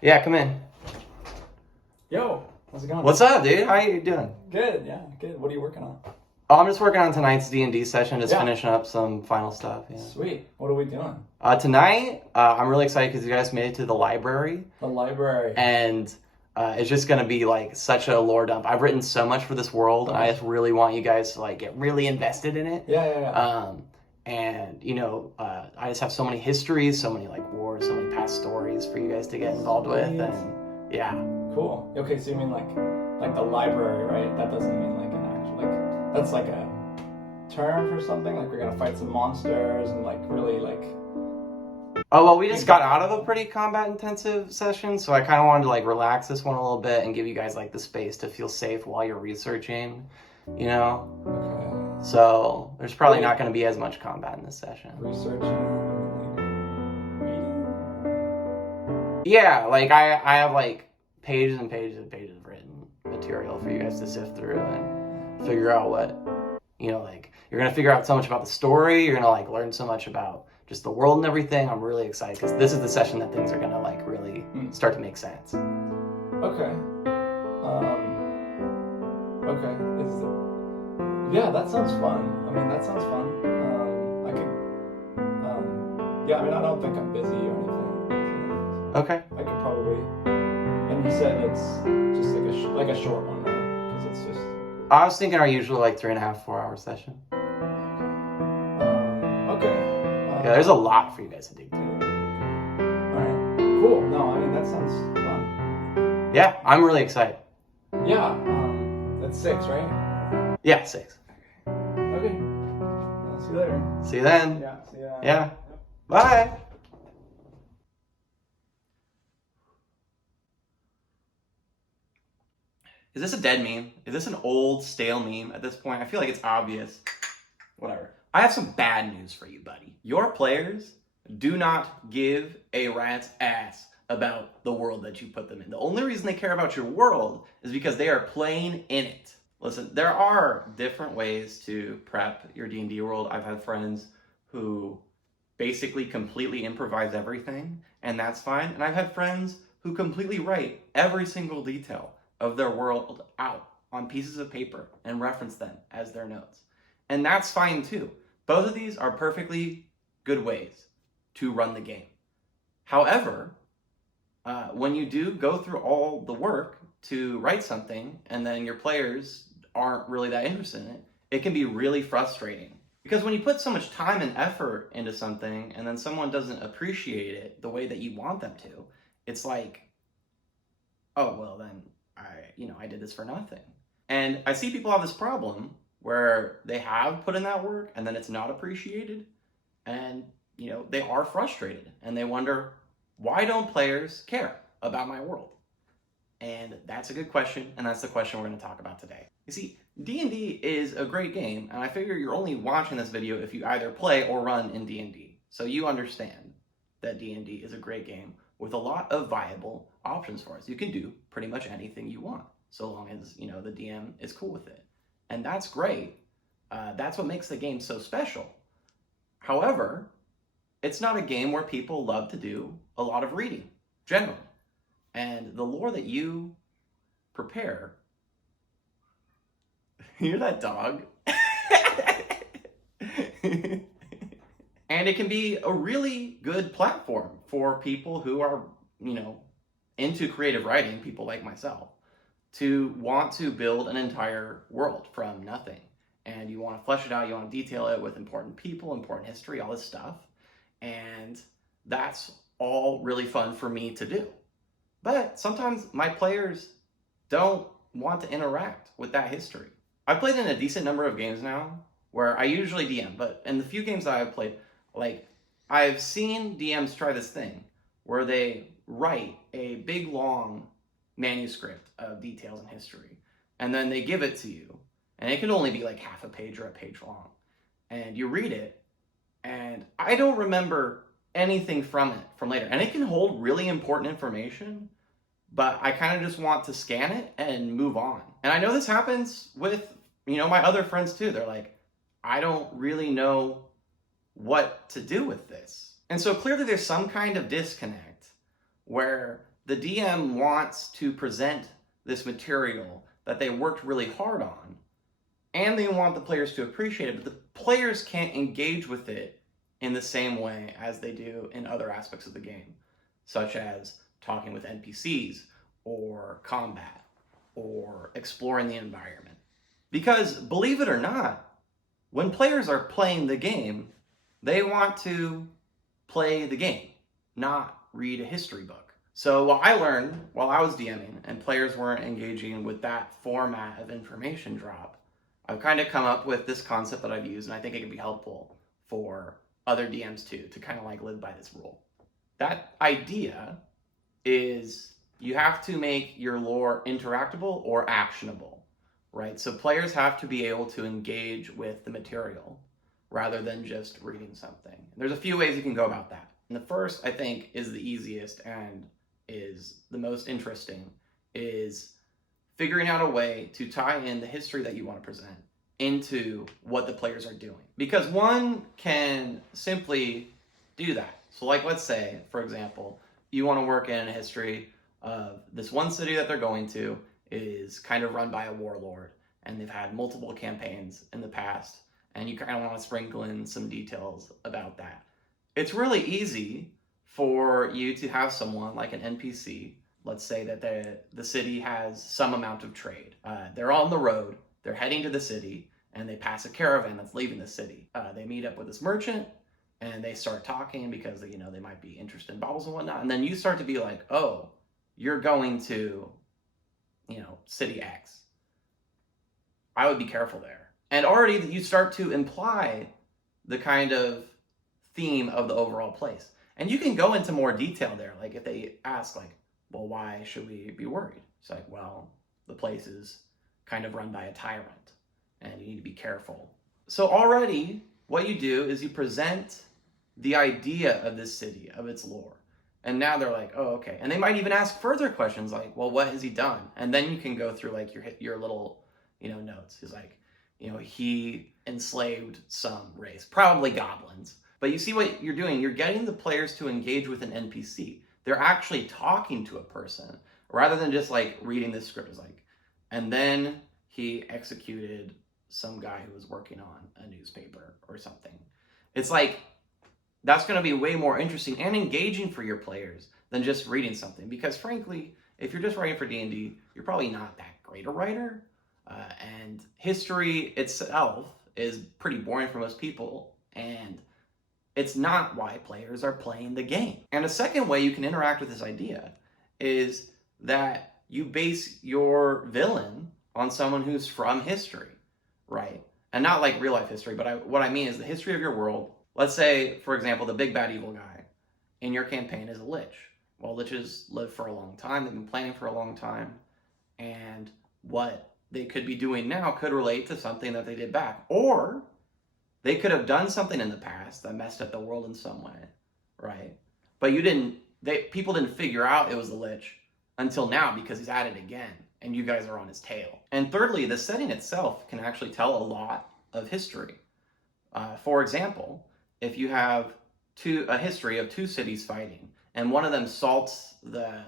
Yeah, come in. Yo, how's it going? What's up, dude? How you doing? Good, yeah, good. What are you working on? Oh, I'm just working on tonight's D&D session, just Yeah. finishing up some final stuff. Yeah. Sweet. What are we doing? Tonight, I'm really excited because you guys made it to the library, The library. and it's just gonna be like such a lore dump. I've written so much for this world, and I just really want you guys to like get really invested in it. Yeah. And I just have so many histories, so many like wars, so many past stories for you guys to get involved with, and yeah. Cool. Okay, so you mean like the library, right? That doesn't mean like an actual that's like a term for something. Like we're gonna fight some monsters and like really like. Oh, well, we just got out of a pretty combat intensive session, so I kind of wanted to like relax this one a little bit and give you guys like the space to feel safe while you're researching, you know? Okay. So there's probably not going to be as much combat in this session. Researching, like reading. Yeah, like I have like pages and pages and pages of written material for you guys to sift through and figure out what, you know, like you're going to figure out so much about the story, you're going to like learn so much about just the world and everything. I'm really excited because this is the session that things are gonna like really start to make sense. Okay. Okay. Yeah, that sounds fun. I mean, that sounds fun. I could. Yeah, I mean, I don't think I'm busy or anything. Okay. I could probably. And you said it's just like a short one, right? Because it's just. I was thinking our usual like 3.5, 4 hour session. Okay. Yeah, there's a lot for you guys to dig through. Alright. Cool. No, I mean, that sounds fun. Yeah, I'm really excited. Yeah. That's 6, right? Yeah, 6. Okay. I'll see you later. See you then. Yeah. See ya. Yeah. Yep. Bye. Is this a dead meme? Is this an old, stale meme at this point? I feel like it's obvious. Whatever. I have some bad news for you, buddy. Your players do not give a rat's ass about the world that you put them in. The only reason they care about your world is because they are playing in it. Listen, there are different ways to prep your D&D world. I've had friends who basically completely improvise everything, and that's fine. And I've had friends who completely write every single detail of their world out on pieces of paper and reference them as their notes. And that's fine too. Both of these are perfectly good ways to run the game. However, when you do go through all the work to write something and then your players aren't really that interested in it, it can be really frustrating. Because when you put so much time and effort into something and then someone doesn't appreciate it the way that you want them to, it's like, oh, well then I did this for nothing. And I see people have this problem where they have put in that work and then it's not appreciated, and they are frustrated and they wonder, why don't players care about my world? And that's a good question, and that's the question we're going to talk about today. You see, D&D is a great game, and I figure you're only watching this video if you either play or run in D&D, so you understand that D&D is a great game with a lot of viable options for us. You can do pretty much anything you want, so long as the DM is cool with it. And that's great. That's what makes the game so special. However, it's not a game where people love to do a lot of reading, generally. And the lore that you prepare... You hear that dog? And it can be a really good platform for people who are, into creative writing, people like myself, to want to build an entire world from nothing. And you want to flesh it out, you want to detail it with important people, important history, all this stuff. And that's all really fun for me to do. But sometimes my players don't want to interact with that history. I've played in a decent number of games now where I usually DM, but in the few games that I've played, I've seen DMs try this thing where they write a big long manuscript of details and history, and then they give it to you, and it can only be like half a page or a page long, and you read it, and I don't remember anything from it from later, and it can hold really important information, but I kind of just want to scan it and move on. And I know this happens with my other friends too. They're like, I don't really know what to do with this. And so clearly there's some kind of disconnect where the DM wants to present this material that they worked really hard on, and they want the players to appreciate it, but the players can't engage with it in the same way as they do in other aspects of the game, such as talking with NPCs, or combat, or exploring the environment. Because, believe it or not, when players are playing the game, they want to play the game, not read a history book. So what I learned while I was DMing and players weren't engaging with that format of information drop, I've kind of come up with this concept that I've used, and I think it can be helpful for other DMs too, to kind of like live by this rule. That idea is you have to make your lore interactable or actionable, right? So players have to be able to engage with the material rather than just reading something. There's a few ways you can go about that. And the first, I think, is the easiest and is the most interesting, is figuring out a way to tie in the history that you want to present into what the players are doing. Because one can simply do that. So like, let's say, for example, you want to work in a history of this one city that they're going to is kind of run by a warlord, and they've had multiple campaigns in the past, and you kind of want to sprinkle in some details about that. It's really easy for you to have someone like an NPC. Let's say that the city has some amount of trade. They're on the road, they're heading to the city, and they pass a caravan that's leaving the city. They meet up with this merchant, and they start talking because they might be interested in baubles and whatnot. And then you start to be like, oh, you're going to, city X. I would be careful there. And already you start to imply the kind of theme of the overall place. And you can go into more detail there. Like if they ask like, well, why should we be worried? It's like, well, the place is kind of run by a tyrant and you need to be careful. So already what you do is you present the idea of this city, of its lore. And now they're like, oh, okay. And they might even ask further questions like, well, what has he done? And then you can go through like your little, notes. He's like, he enslaved some race, probably goblins. But you see what you're doing? You're getting the players to engage with an NPC. They're actually talking to a person rather than just like reading this script. Is like, and then he executed some guy who was working on a newspaper or something. It's like, that's going to be way more interesting and engaging for your players than just reading something. Because frankly, if you're just writing for D&D, you're probably not that great a writer. And history itself is pretty boring for most people. And it's not why players are playing the game. And a second way you can interact with this idea is that you base your villain on someone who's from history, right? And not like real life history, but what I mean is the history of your world. Let's say, for example, the big bad evil guy in your campaign is a lich. Well, liches live for a long time. They've been planning for a long time. And what they could be doing now could relate to something that they did back. Or they could have done something in the past that messed up the world in some way, right? But people didn't figure out it was the lich until now because he's at it again and you guys are on his tail. And thirdly, the setting itself can actually tell a lot of history. For example, if you have a history of two cities fighting and one of them salts the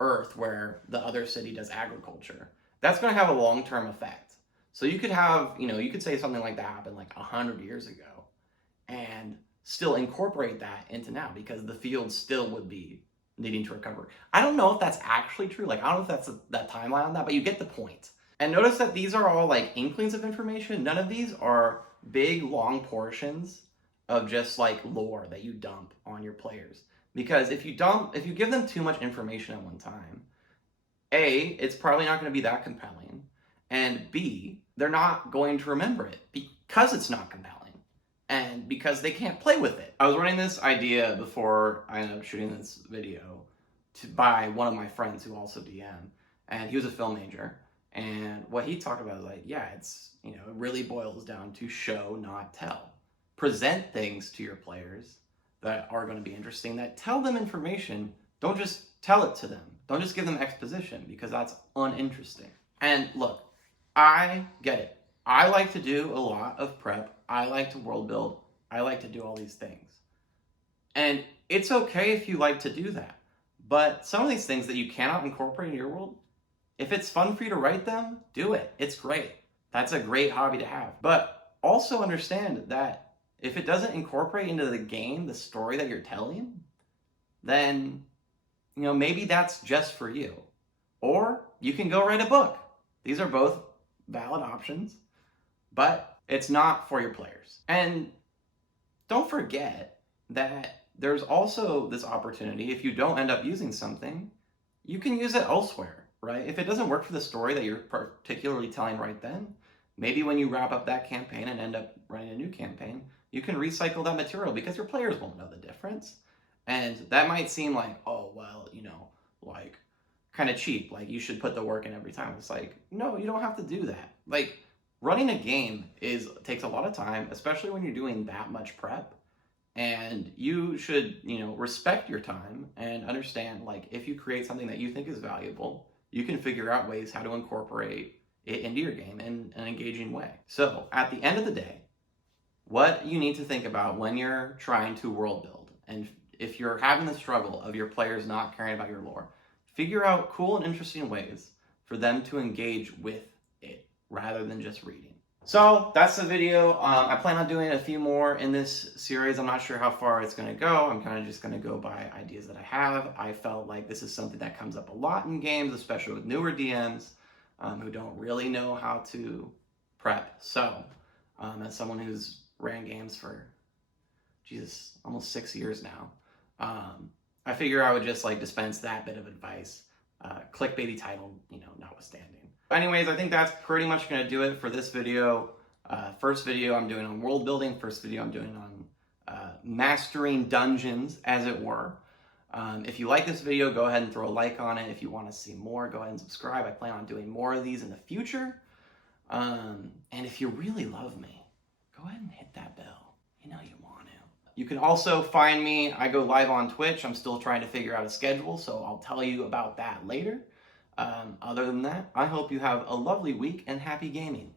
earth where the other city does agriculture, that's going to have a long-term effect. So you could have, you could say something like that happened like 100 years ago and still incorporate that into now because the field still would be needing to recover. I don't know if that's actually true. Like, I don't know if that's that timeline on that, but you get the point. And notice that these are all like inklings of information. None of these are big, long portions of just like lore that you dump on your players. Because if you give them too much information at one time, A, it's probably not going to be that compelling. And B, they're not going to remember it because it's not compelling and because they can't play with it. I was running this idea before I ended up shooting this video by one of my friends who also DM, and he was a film major. And what he talked about is like, yeah, it's, it really boils down to show, not tell. Present things to your players that are going to be interesting, that tell them information. Don't just tell it to them. Don't just give them exposition because that's uninteresting. And look, I get it. I like to do a lot of prep. I like to world build. I like to do all these things. And it's okay if you like to do that. But some of these things that you cannot incorporate in your world, if it's fun for you to write them, do it. It's great. That's a great hobby to have. But also understand that if it doesn't incorporate into the game, the story that you're telling, then, maybe that's just for you. Or you can go write a book. These are both valid options, but it's not for your players. And don't forget that there's also this opportunity, if you don't end up using something, you can use it elsewhere, right? If it doesn't work for the story that you're particularly telling right then, maybe when you wrap up that campaign and end up running a new campaign, you can recycle that material because your players won't know the difference. And that might seem like, oh, well, like kind of cheap, like you should put the work in every time. It's like, no, you don't have to do that. Like running a game takes a lot of time, especially when you're doing that much prep. And you should, respect your time and understand, like, if you create something that you think is valuable, you can figure out ways how to incorporate it into your game in an engaging way. So at the end of the day, what you need to think about when you're trying to world build, and if you're having the struggle of your players not caring about your lore, figure out cool and interesting ways for them to engage with it rather than just reading. So that's the video. I plan on doing a few more in this series. I'm not sure how far it's going to go. I'm kind of just going to go by ideas that I have. I felt like this is something that comes up a lot in games, especially with newer DMs who don't really know how to prep. So as someone who's ran games for, almost 6 years now, I figure I would just dispense that bit of advice. Clickbaity title, notwithstanding. Anyways, I think that's pretty much going to do it for this video. First video I'm doing on world building. First video I'm doing on mastering dungeons, as it were. If you like this video, go ahead and throw a like on it. If you want to see more, go ahead and subscribe. I plan on doing more of these in the future. And if you really love me, go ahead and hit that bell. You want to. You can also find me. I go live on Twitch. I'm still trying to figure out a schedule, so I'll tell you about that later. Other than that, I hope you have a lovely week and happy gaming.